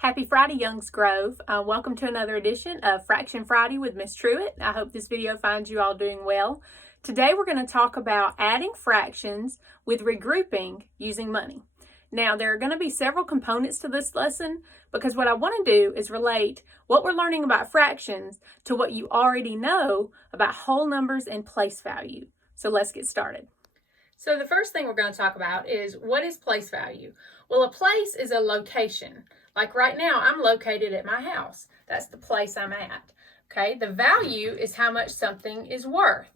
Happy Friday, Youngs Grove. Welcome to another edition of Fraction Friday with Miss Truitt. I hope this video finds you all doing well. Today we're going to talk about adding fractions with regrouping using money. Now, there are going to be several components to this lesson because what I want to do is relate what we're learning about fractions to what you already know about whole numbers and place value. So let's get started. So the first thing we're going to talk about is, what is place value? Well, a place is a location. Like right now, I'm located at my house. That's the place I'm at. Okay, the value is how much something is worth.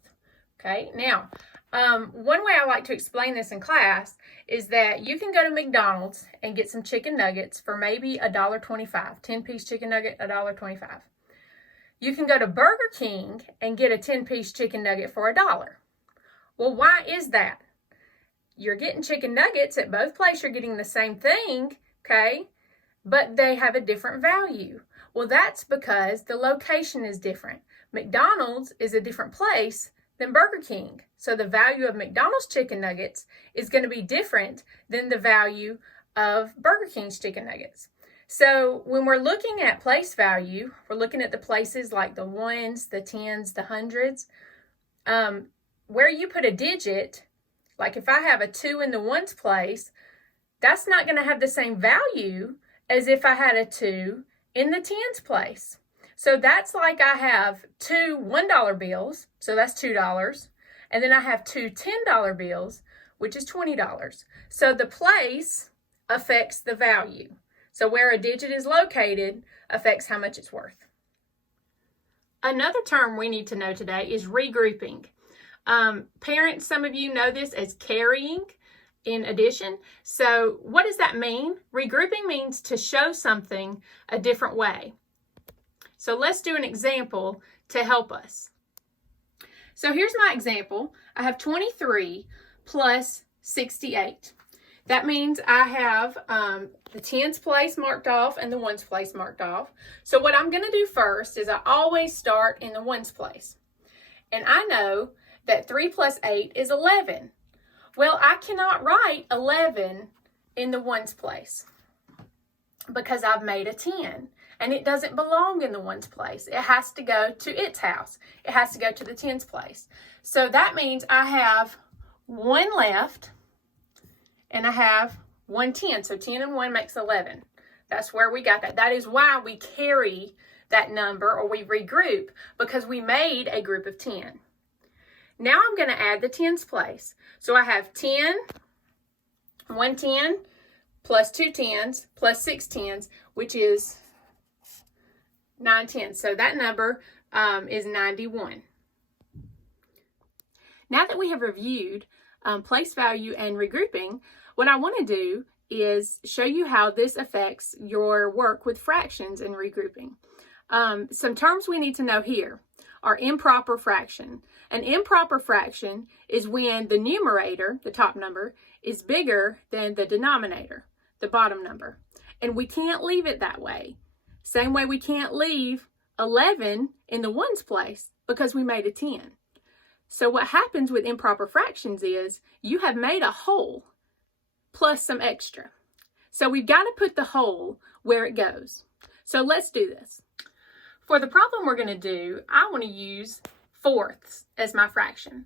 Okay, now, one way I like to explain this in class is that you can go to McDonald's and get some chicken nuggets for maybe $1.25. 10-piece chicken nugget, $1.25. You can go to Burger King and get a 10-piece chicken nugget for $1. Well, why is that? You're getting chicken nuggets at both places. You're getting the same thing, okay? But they have a different value. Well, that's because the location is different. McDonald's is a different place than Burger King. So the value of McDonald's chicken nuggets is going to be different than the value of Burger King's chicken nuggets. So when we're looking at place value, we're looking at the places like the ones, the tens, the hundreds. Where you put a digit, like if I have a 2 in the ones place, that's not going to have the same value as if I had a 2 in the tens place. So that's like I have 2 $1 bills, so that's $2, and then I have 2 $10 bills, which is $20. So the place affects the value. So where a digit is located affects how much it's worth. Another term we need to know today is regrouping. Parents, some of you know this as carrying in addition. So what does that mean? Regrouping means to show something a different way. So let's do an example to help us. So here's my example. I have 23 plus 68. That means I have the tens place marked off and the ones place marked off. So what I'm going to do first is I always start in the ones place. And I know that 3 plus 8 is 11. Well, I cannot write 11 in the ones place because I've made a 10 and it doesn't belong in the ones place. It has to go to its house. It has to go to the tens place. So that means I have 1 left and I have 1 10. So 10 and 1 makes 11. That's where we got that. That is why we carry that number, or we regroup, because we made a group of 10. Now I'm going to add the tens place. So I have 10, 1 10, plus 2 tens, plus 6 tens, which is 9 tens. So that number is 91. Now that we have reviewed place value and regrouping, what I want to do is show you how this affects your work with fractions and regrouping. Some terms we need to know here are improper fraction. An improper fraction is when the numerator, the top number, is bigger than the denominator, the bottom number. And we can't leave it that way. Same way we can't leave 11 in the ones place because we made a 10. So what happens with improper fractions is you have made a whole plus some extra. So we've got to put the whole where it goes. So let's do this. For the problem we're going to do, I want to use fourths as my fraction.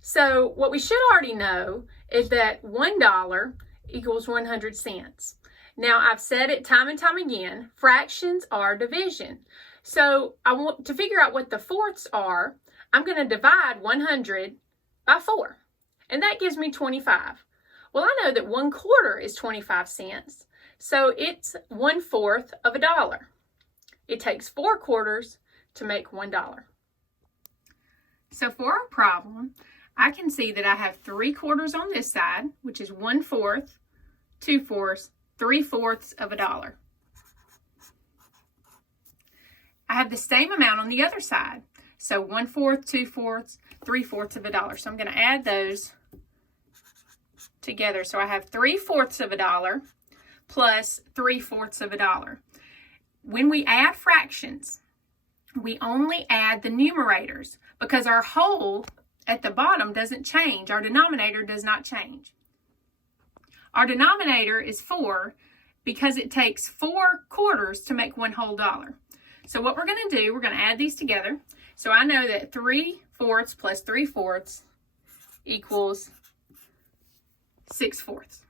So what we should already know is that $1 equals 100 cents. Now, I've said it time and time again, fractions are division. So I want to figure out what the fourths are. I'm going to divide 100 by 4, and that gives me 25. Well, I know that 1/4 is 25 cents, so it's 1/4 of $1. It takes 4 quarters to make $1. So for our problem, I can see that I have 3 quarters on this side, which is 1/4, 2/4, 3/4 of $1. I have the same amount on the other side. So 1/4, 2/4, 3/4 of $1. So I'm going to add those together. So I have 3/4 of $1 plus 3/4 of $1. When we add fractions, we only add the numerators because our whole at the bottom doesn't change. Our denominator does not change. Our denominator is 4 because it takes 4 quarters to make 1 whole dollar. So what we're going to do, we're going to add these together. So I know that 3/4 plus 3/4 equals 6/4.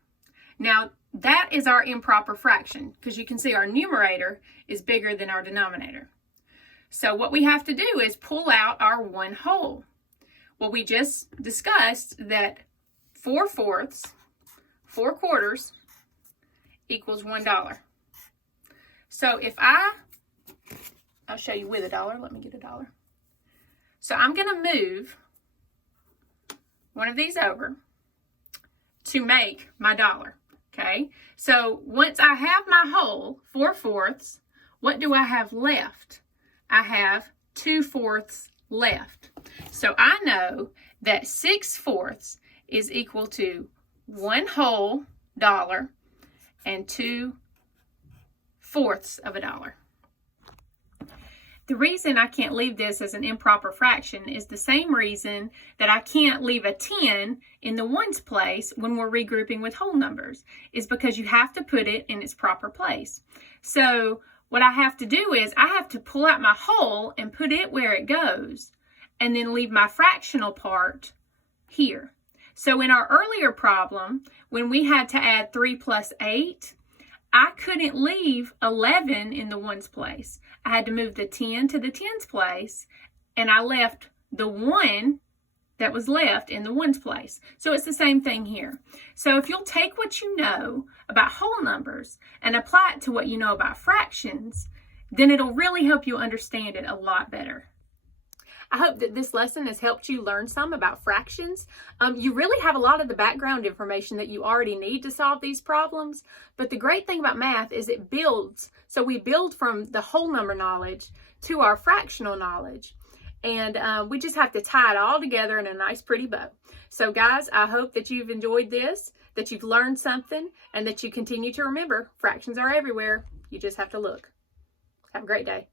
Now that is our improper fraction, because you can see our numerator is bigger than our denominator. So what we have to do is pull out our 1 whole. Well, we just discussed that 4/4, 4 quarters equals $1. So if I'll show you with a dollar. Let me get a dollar. So I'm going to move one of these over to make my dollar. Okay. So once I have my whole 4/4, what do I have left? I have 2/4 left. So I know that 6/4 is equal to 1 whole dollar and 2/4 of a dollar. The reason I can't leave this as an improper fraction is the same reason that I can't leave a 10 in the ones place when we're regrouping with whole numbers, is because you have to put it in its proper place. So what I have to do is I have to pull out my whole and put it where it goes, and then leave my fractional part here. So in our earlier problem, when we had to add 3 plus 8, I couldn't leave 11 in the ones place. I had to move the 10 to the tens place, and I left the 1 that was left in the ones place. So it's the same thing here. So if you'll take what you know about whole numbers and apply it to what you know about fractions, then it'll really help you understand it a lot better. I hope that this lesson has helped you learn some about fractions. You really have a lot of the background information that you already need to solve these problems. But the great thing about math is it builds. So we build from the whole number knowledge to our fractional knowledge. And we just have to tie it all together in a nice, pretty bow. So guys, I hope that you've enjoyed this, that you've learned something, and that you continue to remember fractions are everywhere. You just have to look. Have a great day.